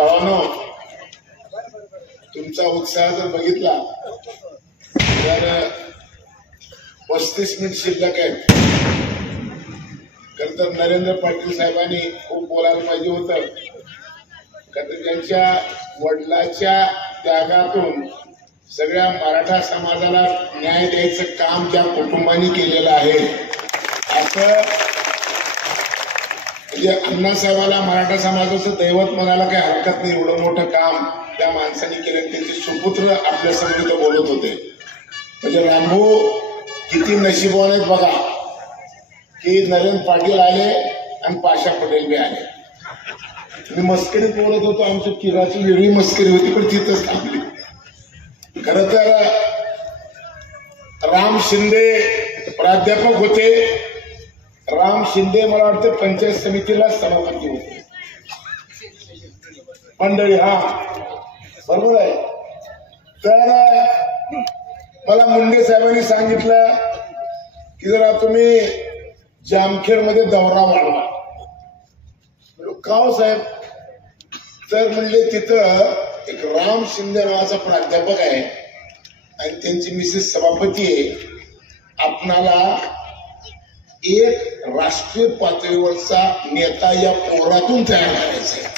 भावानो, तुमचा उत्साह जर बघितला तर 35 मिनिट शिल्लक आहेत. खरं तर नरेंद्र पाटील साहेबांनी खूप बोलायला पाहिजे होतं. कारण त्यांच्या वडिलांच्या त्यागातून सगळ्या मराठा समाजाला न्याय द्यायचं काम त्या कुटुंबाने केलेलं आहे. असं म्हणजे अण्णासाहेबाला मराठा समाजाचं दैवत म्हणायला काही हरकत नाही. एवढं मोठं काम त्या माणसाने केलं. त्यांचे सुपुत्र आपल्या समोर बोलत होते. म्हणजे रामभाऊ किती नशीबवान आहेत बघा की नरेंद्र पाटील आले आणि पाशा पटेल बी आले. मी मस्करीत बोलत होतो. आमची किराची वेगळी मस्करी होती पण तिथंच थांबली. खरं तर राम शिंदे प्राध्यापक होते. राम शिंदे मला वाटतं पंचायत समितीला सभापती होते मंडळी. हा बरोबर आहे. तर मला मुंडे साहेबांनी सांगितलं की जरा तुम्ही जामखेड मध्ये दौरा वाढवा. का हो साहेब? तर म्हणले तिथं एक राम शिंदे नावाचा प्राध्यापक आहे आणि त्यांची मिसेस सभापती आहे. आपणाला एक राष्ट्रीय पातळीवरचा नेता या पोरातून तयार करायचा आहे.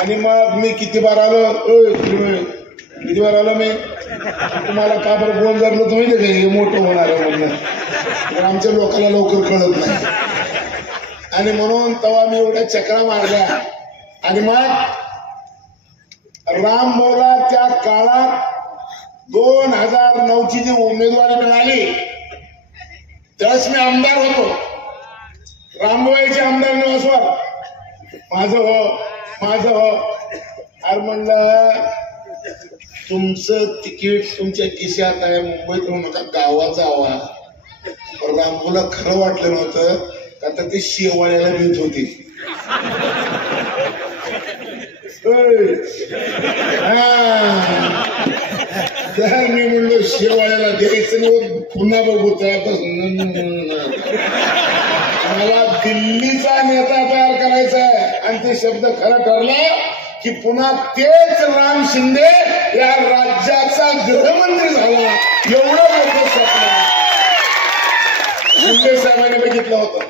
आणि मग मी किती बार आलो मी तुम्हाला का बरं बोल धरलं तुम्ही हे मोठं होणार आहे म्हणून. आमच्या लोकांना लवकर कळत नाही आणि म्हणून तेव्हा मी एवढ्या चक्रा मारल्या. आणि मग रामभाऊला त्या काळात 2009ची जी उमेदवारी मिळाली त्यावेळेस मी आमदार होतो. रामभाऊचे आमदार निवासवर माझं हो अरे म्हणलं तुमचं तिकीट तुमच्या खिशात आहे. मुंबईत राहू नका, गावात जावा. रामभाऊला खरं वाटलं नव्हतं का तर ते शेवाळ्याला भीत होती. मी म्हणलो शेवाळ्याला द्यायचं नाही पुन्हा बघू. मला दिल्लीचा नेता तयार करायचा आहे आणि ते शब्द खरं ठरला की पुन्हा तेच राम शिंदे या राज्याचा गृहमंत्री झाला. एवढं मोठं स्वप्न शिंदे साहेबांनी बघितलं होतं.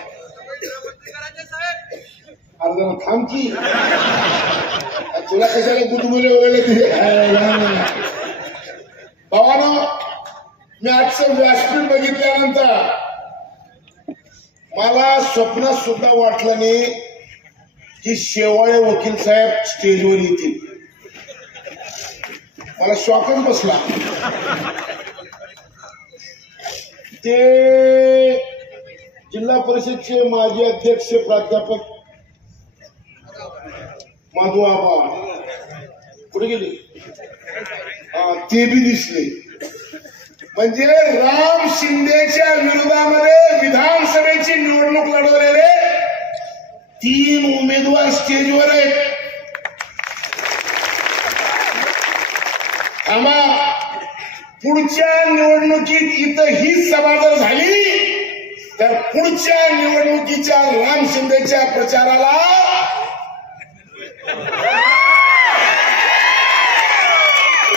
अर्धा थांब की तुला कशाला गुदगुले वगैरे भावानो. मी आजचं व्यासपीठ बघितल्यानंतर मला स्वप्नात सुद्धा वाटलं नाही की शेवाळे वकील साहेब स्टेजवर येतील. मला शॉकच बसला. ते जिल्हा परिषदचे माजी अध्यक्ष प्राध्यापक माधू आबा कुठे गेले? ते बी दिसले. म्हणजे राम शिंदेच्या विरोधामध्ये विधानसभेची निवडणूक लढवलेले 3 उमेदवार स्टेजवर आहेत. आम्हा पुढच्या निवडणुकीत इथं ही सभा जर झाली तर पुढच्या निवडणुकीच्या राम शिंदेच्या प्रचाराला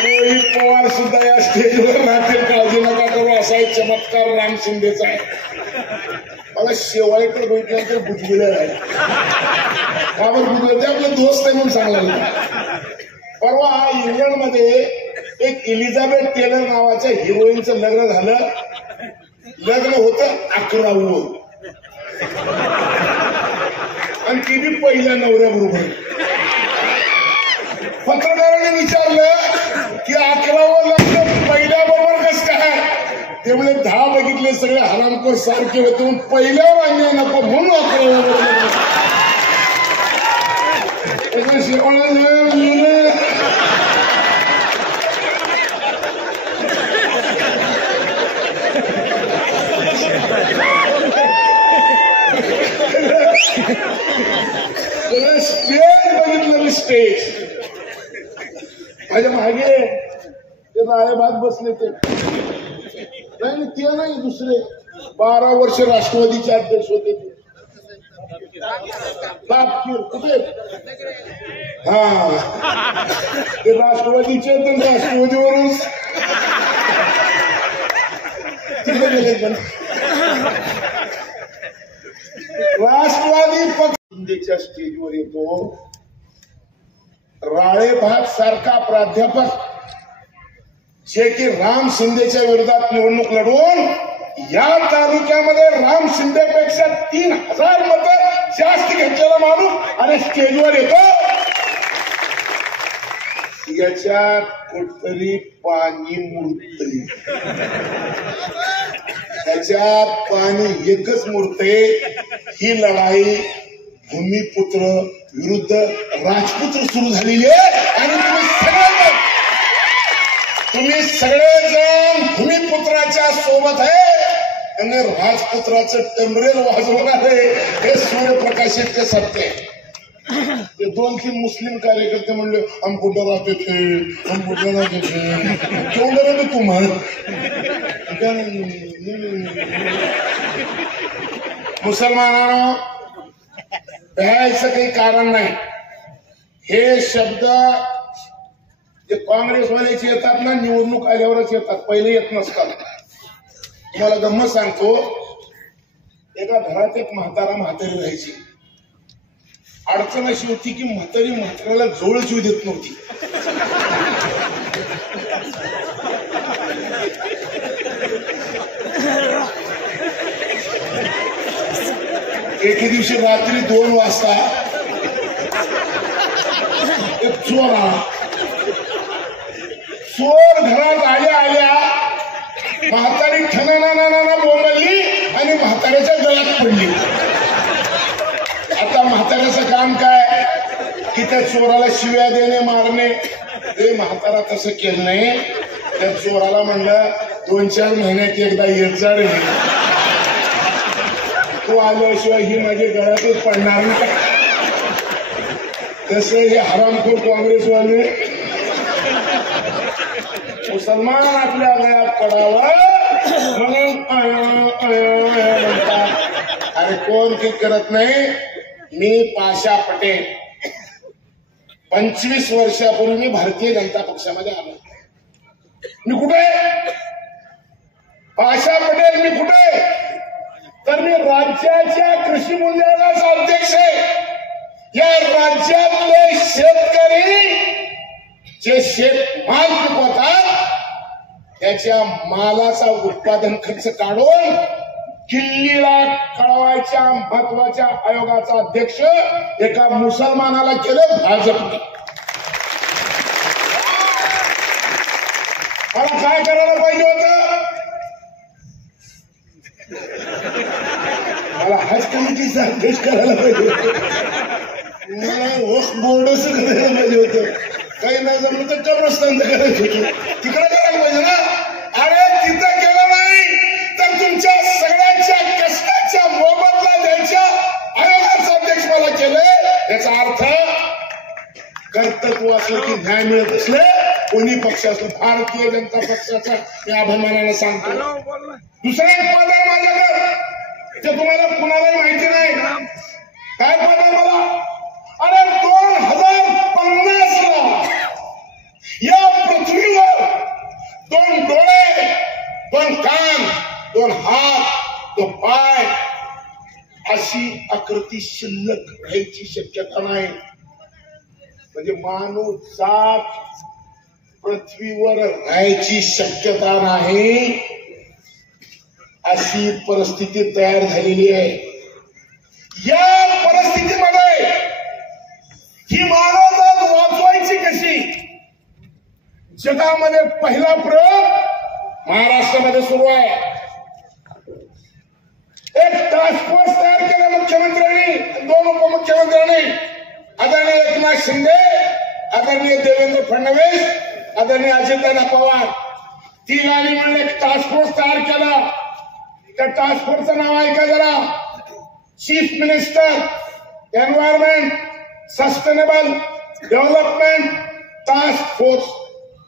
रोहित पवार सुद्धा या स्टेजवर राहतील. काळजी नका करू. असा एक चमत्कार राम शिंदेचा आहे. मला शेवाळेकडे बघितल्यानंतर बुजविलं आहे. का बरं बुजविलं? ते आपले दोस्त आहे म्हणून सांगला. परवा इंग्लंडमध्ये एक इलिझाबेथ टेलर नावाच्या हिरोईनचं लग्न झालं. लग्न होतं 11वं आणि ती बी पहिल्या नवऱ्याबरोबर. पत्रकारांनी विचारलं की 11वं लग्न पहिल्याबरोबर कसं काय? ते म्हणजे 10 बघितले सगळे हरामखोर सारखे होते म्हणून पहिल्यावर अन्याय नको म्हणून 11वं स्टेज बघितलं. मी स्टेज माझ्या मागे ते नाळेबाद बसले. ते नाही ते नाही दुसरे 12 वर्ष राष्ट्रवादीचे अध्यक्ष होते. कुठे हा ते राष्ट्रवादीचे तर राष्ट्रवादीवरून तिकडे गेले. पण राष्ट्रवादी पक्षाच्या स्टेजवर येतो राळेभाग सारखा प्राध्यापक जे की राम शिंदेच्या विरोधात निवडणूक लढवून या तालुक्यामध्ये राम शिंदेपेक्षा 3000 मतं जास्त घेतलेला माणूस आणि स्टेजवर येतो. याच्यात कुठतरी पाणी मुरतंय, त्याच्यात पाणी एकच मुरतंय. ही लढाई भूमिपुत्र विरुद्ध राजपुत्र सुरू झालेली आहे आणि तुम्ही सगळेजण भूमिपुत्राच्या सोबत आहे आणि राजपुत्राचं टमरेल वाजवणार आहे. हे सूर्यप्रकाशित ते सत्य आहे. ते 2-3 मुस्लिम कार्यकर्ते म्हणले हम कुठं राहते थे, हम कुठं राहते थे, केवढं राहते तुम्हाला. मुसलमानांनो भ्यायचं काही कारण नाही. हे शब्द जे काँग्रेसवाल्याचे येतात ना निवडणूक आल्यावरच येतात, पहिले येत नसतात. तुम्हाला गंमत सांगतो, एका घरात एक म्हातारी राहायची. अडचण अशी होती की म्हाताऱ्याला जवळ जीव देत नव्हती. एके दिवशी रात्री 2 वाजता एक चोर आला. चोर घरात आल्या म्हातारी ठणाना बोंबलली आणि म्हाताऱ्याच्या गळ्यात पडली. आता म्हाताऱ्याचं काम काय की त्या चोराला शिव्या देणे मारणे. ते म्हातारा तसं केलं नाही. त्या चोराला म्हणलं 2-4 महिन्यात एकदा येत जा रे, तू आल्याशिवाय ही माझ्या गळ्यातच पडणार नाही. तसं हे हरामखोर काँग्रेसवाले मुसलमान आपल्या गळ्यात पडावं म्हणून म्हणतात. अरे कोण काही करत नाही. मी पाशा पटेल 25 वर्षापूर्वी मी भारतीय जनता पक्षामध्ये आलो. मी कुठे पाशा पटेल, मी कुठे तर मी राज्याच्या कृषी मंडळाचा अध्यक्ष आहे. या राज्यातले शेतकरी जे शेतमाल पिकवतात त्याच्या मालाचा उत्पादन खर्च काढून दिल्लीला कळवायच्या महत्वाच्या आयोगाचा अध्यक्ष एका मुसलमानाला केलं भाजपने. मला काय करायला पाहिजे होतं, मला हज कमिटीचा अध्यक्ष करायला पाहिजे होतं, मला वक्फ बोर्डच करायला पाहिजे होतं, काही नाही जमलं तर कब्रस्तान करायचं होतं, तिकडे करायला पाहिजे ना. अरे तिथं केलं नाही तर तुमच्या सगळ्यांच्या कष्टाच्या मोबदला द्यायच्या आयोगाचा अध्यक्ष मला केलंय. याचा अर्थ कर्तृत्व असलं की न्याय मिळत असले कोणी पक्ष असलं. भारतीय जनता पक्षाचा मी अभिमानाने सांगतो. दुसरं एक पद आहे माझ्याकडे, ते तुम्हाला कुणालाही माहिती नाही. काय पद आहे मला? अरे 2050 ला या पृथ्वीवर 2 डोळे, 2 कान, 2 हात, 2 पाय अशी आकृती शिल्लक राहायची शक्यता नाही. म्हणजे मानव जात पृथ्वीवर राहायची शक्यता नाही अशी परिस्थिती तयार झालेली आहे. या परिस्थितीमध्ये ही मानवजात वाचवायची कशी? जगामध्ये पहिला प्रयोग महाराष्ट्रामध्ये सुरू आहे. एक टास्क फोर्स तयार केला मुख्यमंत्र्यांनी, 2 उपमुख्यमंत्र्यांनी, आदरणीय एकनाथ शिंदे, आदरणीय देवेंद्र फडणवीस, आदरणीय अजितदादा पवार. 3 म्हणून एक टास्क फोर्स तयार केला. त्या टास्क फोर्सचं नाव ऐका जरा. Chief minister environment sustainable development task force.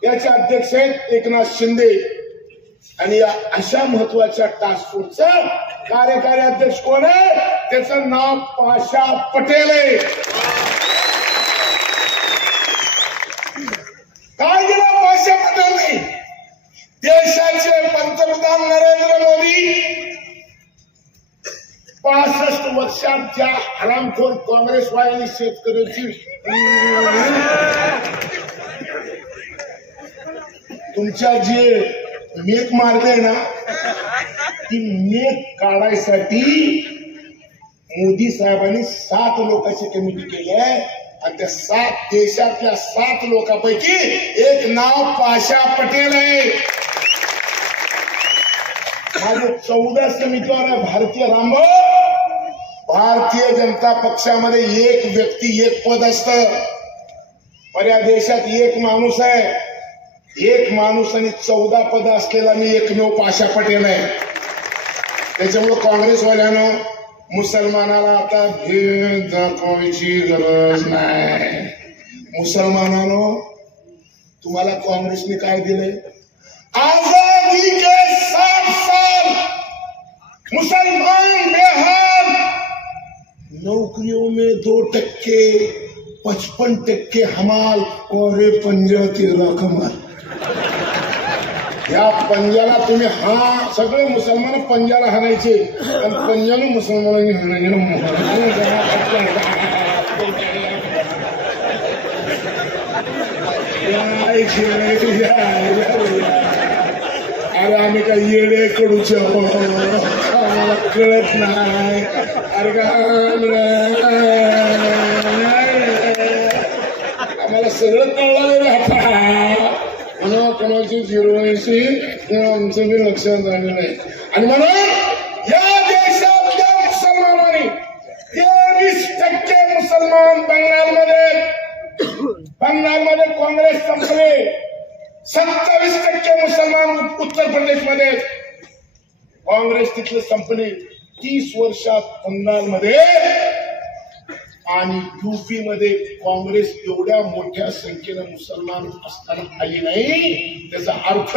याचे अध्यक्ष आहेत एकनाथ शिंदे. आणि या अशा महत्वाच्या टास्क फोर्सचा कार्यकारी अध्यक्ष कोण आहे? त्याचं नाव पाशा पटेल आहे. काय दिलं पाशा पटेलने? देशाचे पंतप्रधान नरेंद्र मोदी 65 वर्षात ज्या हरामखोर काँग्रेसवाल्यांनी शेतकऱ्याची तुमच्या जे मेक मारले ना, ती मेक काढायसाठी मोदी साहेबांनी 7 लोकांची कमिटी केली आहे आणि त्या 7 देशातल्या 7 लोकांपैकी एक नाव पाशा पटेल आहे. माझे 14 समितीवर आहे. भारतीय भारतीय जनता पक्षामध्ये एक व्यक्ती एक पद असतं. पण या देशात एक माणूस आहे, एक माणूस आणि 14 पद असलेला मी एकमेव पाशा पटेल आहे. त्याच्यामुळे काँग्रेसवाल्यानं मुसलमानाला आता भेद दाखवायची गरज नाही. मुसलमानानं तुम्हाला काँग्रेसने काय दिले? आजादी के 60 साल मुसलमान बेहाल, नौकरियों में 2%, 55% हमाल और पंजा 13 कमाल. या पंजाला तुम्ही सगळे मुसलमान पंजाला हाणायचे आणि पंजाला मुसलमानांनी अरे आम्ही काय येडे कडूचे आम्हाला कळत नाही. अरे आम्हाला सगळं कळलं रे. कोणाची जिरवायची आमचं बी लक्षात आलं नाही. आणि म्हणून या देशातल्या मुसलमानांनी 23% मुसलमान बंगालमध्ये काँग्रेस संपले, 27% मुसलमान उत्तर प्रदेशमध्ये काँग्रेस तिथले संपले. 30 वर्षात बंगालमध्ये आणि युपी मध्ये काँग्रेस एवढ्या मोठ्या संख्येनं मुसलमान असताना आली नाही. त्याचा अर्थ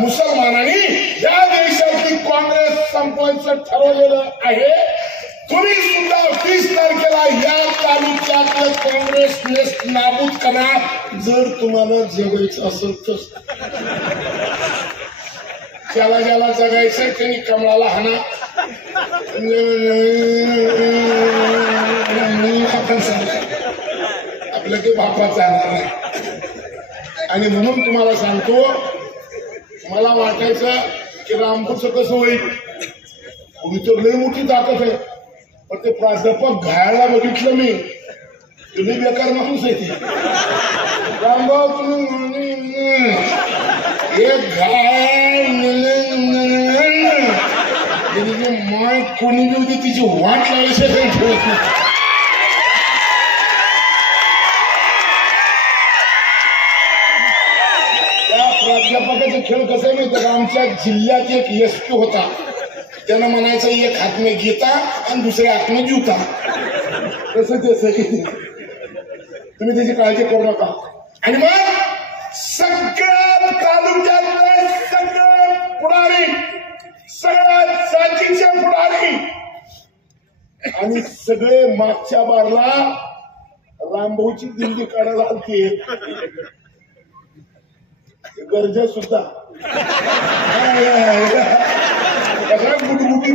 मुसलमानांनी या देशातली काँग्रेस संपवायचं ठरवलेलं आहे. तुम्ही सुद्धा 20 तारखेला या तालुक्यातलं काँग्रेस नाबूद करा जर तुम्हाला जगायचं असेल तर. ज्याला जगायचं त्यांनी कमळाला हाना. आपलं ते बापाचं आणणार नाही. आणि म्हणून तुम्हाला सांगतो, मला वाटायचं की रामपूरचं कसं होईल, तुम्ही तर लई मोठी ताकद आहे. पण ते प्राध्यापक घायला बघितलं मी, तुम्ही बेकार माणूस आहे ते. रामभाऊ तुम्ही एक घाय माय कोणी बी होती तिची वाट लावायची ठेवत नाही. प्राध्यापकाचा खेळ कसा आहे माहिती का? आमच्या जिल्ह्यात एक एसपी होता, त्यानं म्हणायचं एक हात में गीता आणि दुसऱ्या हात में जूता. तसं तुम्ही त्याची काळजी करू नका. आणि मग सगळ्या तालुक्यातले सगळे पुढारी, सगळ्या जातीचे पुढारी आणि सगळे मागच्या बारला रामभाऊची दिंडी काढायला आलती. गरजा सुद्धा कसा गुटगुटी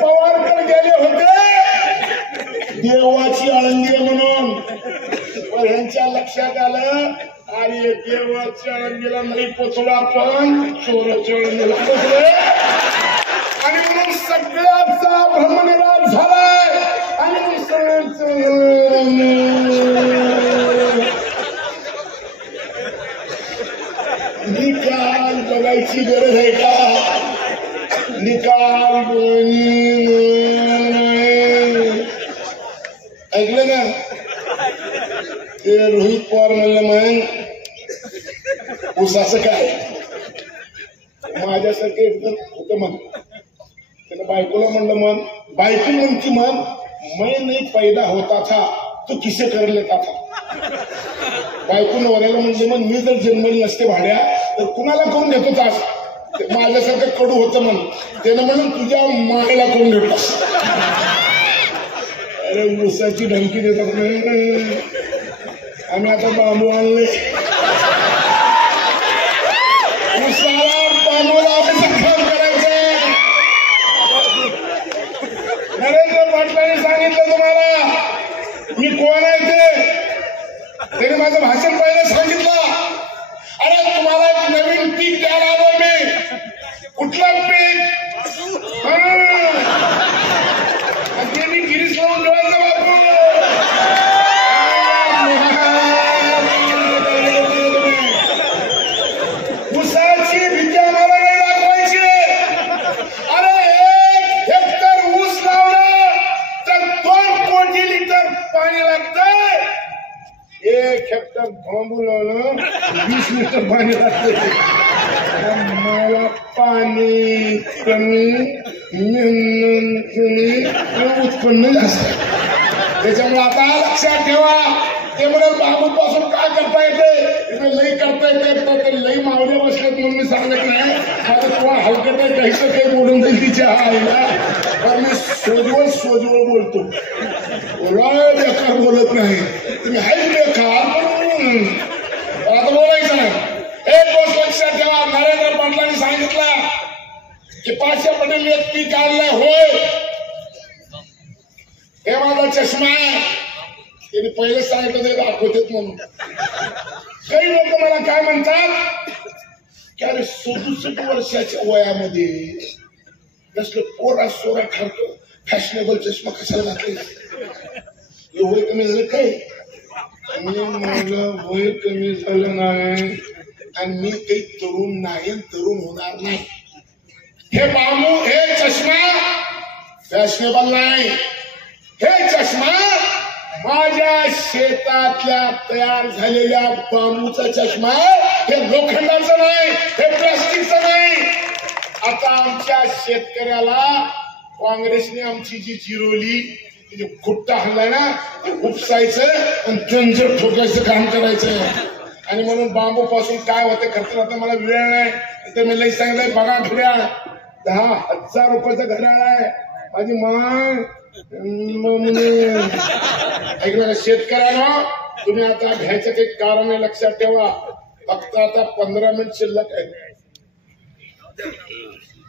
पवारकर गेले होते देवाची आळंदी म्हणून. पण यांच्या लक्षात आलं अरे देवाच्या आळंदीला नाही पोचलो आपण, चोराच्या आळंदीला पोचलोय. आणि म्हणून सगळ्याचा भ्रमनिराश झालाय. आणि निकाल बघायची गरज आहे का? निकाल ऐकलं ना? ते रोहित पवार म्हणलं मग ऊसाचं काय माझ्यासाठी एकदम होतं. मग त्याने बायकोला म्हणलं मन, बायको म्हणती मन, मैं नहीं पैदा होता था तो किसे कर लेता था. बायको नवऱ्याला म्हणले मन, मी जर जन्मली नसते भाड्या तर कुणाला करून घेत होतास. माझ्यासारखं कडू होतं म्हण. त्यानं म्हणून तुझ्या मायला करून घेतलास. अरे ऊसाची धमकी देतात नाही. आम्ही आता बांबू आणले. ऊसाला बांबूला आम्ही काम करायचंय. नरेंद्र पाटलांनी सांगितलं तुम्हाला मी कोण आहे ते. त्यांनी माझं भाषण पहिलं सांगितलं. अरे तुम्हाला एक नवीन पीक द्यायला आलो मी. कुठलं पीक? ते मी गिरीश लावून ठेवायचं बापू. ऊसाची भीती आम्हाला नाही दाखवायची. अरे 1 हेक्टर ऊस लावलं तर 2 कोटी लिटर पाणी लागतंय. 1 हेक्टर बांबू लावलं 20 लिटर पाणी लागतंय. मला पाणी कमी, मेहनत कमी, उत्पन्न जास्त. त्याच्यामुळे आता लक्षात ठेवा. ते म्हणून बांबू पासून काय करता येते, लई करता येते. लई मावले बसलेत म्हणून मी सांगत नाही. आता तुम्हाला हलकट आहे काहीचं काही बोलून जाईल तिच्या आईला. पण मी सोजवळ बोलतो. बेकार बोलत नाही. तुम्ही हाच बेकार पण आता बोलायचं नाही. एक गोष्ट लक्षात ठेवा. नरेंद्र पाटलांनी सांगितलं की 500 पटेल एक पीक आणलंय. होय, हे माझा चष्मा आहे. त्यांनी पहिलं सांगितलं ते दाखवतेत म्हणून. काही लोक मला काय म्हणतात की अरे 67 वर्षाच्या वयामध्ये कसलं कोरा सोरा ठरतो फॅशनेबल चष्मा कशाला घातले. वय कमी झालं काय? मी माझं वय कमी झालं नाही आणि मी काही तरुण नाही, तरुण होणार नाही. हे बांबू, हे चष्मा फॅशनेबल नाही. हे चष्मा माझ्या शेतातल्या तयार झालेल्या बांबूचा चष्मा. हे लोखंडाचं नाही, हे प्लास्टिकचं नाही. आता आमच्या शेतकऱ्याला काँग्रेसने आमची जी जिरवली, खुट्टा हल्लाय ना, ते उपसायचं आणि झंझट ठोकायचं काम करायचं. आणि म्हणून बांबू पासून काय होतं खर्च होतं मला वेळ नाही. तर मी लई सांगितलंय बघा फिर्या 10,000 रुपयाचं घड्याळ आहे माझी मान. ऐकलं शेतकऱ्यांना, तुम्ही आता घ्यायचं काही कारण आहे लक्षात ठेवा. फक्त आता 15 मिनिट शिल्लक आहे.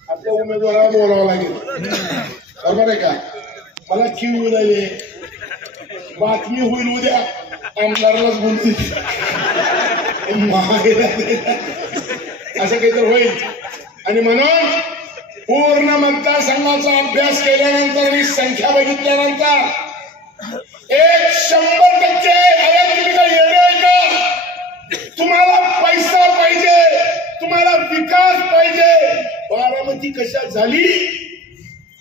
आपल्या उमेदवाराला बोलावं लागेल. बरोबर आहे का? मला क्यू उद्याले बातमी होईल. उद्या आमदारालाच बोलतील असं काहीतरी होईल. आणि म्हणून पूर्ण मतदारसंघाचा अभ्यास केल्यानंतर आणि संख्या बघितल्यानंतर 100% अरे तुम्ही काय येणे आहे का? तुम्हाला पैसा पाहिजे, तुम्हाला विकास पाहिजे. बारामती कशा झाली?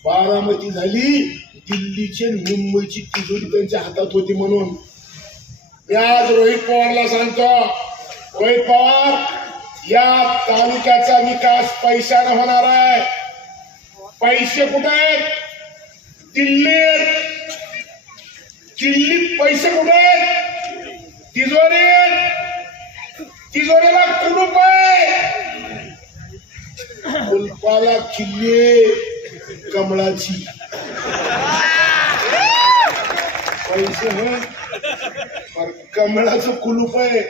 बारामती झाली दिल्लीची मुंबईची तिजोरी त्यांच्या हातात होती म्हणून. मी आज रोहित पवारला सांगतो, रोहित पवार, या तालुक्याचा विकास पैशाने होणार आहे. पैसे कुठे आहेत? दिल्लीत. दिल्लीत पैसे कुठे आहेत? तिजोरीत. तिजोरीला कुलूप आहे. कुलपाला किल्ली कमळाची. पैसे कमळाचं कुलूप आहे.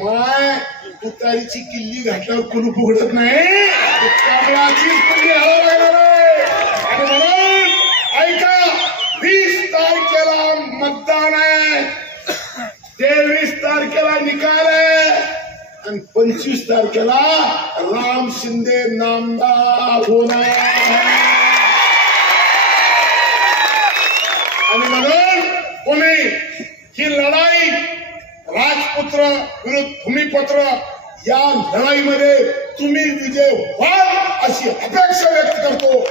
माय तुतारीची किल्ली घातल्यावर कुलूप उघडत नाही. कमळाचीच किल्ली हवा लागणार आहे. आणि म्हणून ऐका, 20 तारखेला मतदान आहे, 23 तारखेला निकाल आहे आणि 25 तारखेला राम शिंदे नामदार होणार. आणि म्हणून कोणी ही लढाई राजपुत्र विरुद्ध भूमिपुत्र या लढाईमध्ये तुम्ही विजय व्हाल अशी अपेक्षा व्यक्त करतो.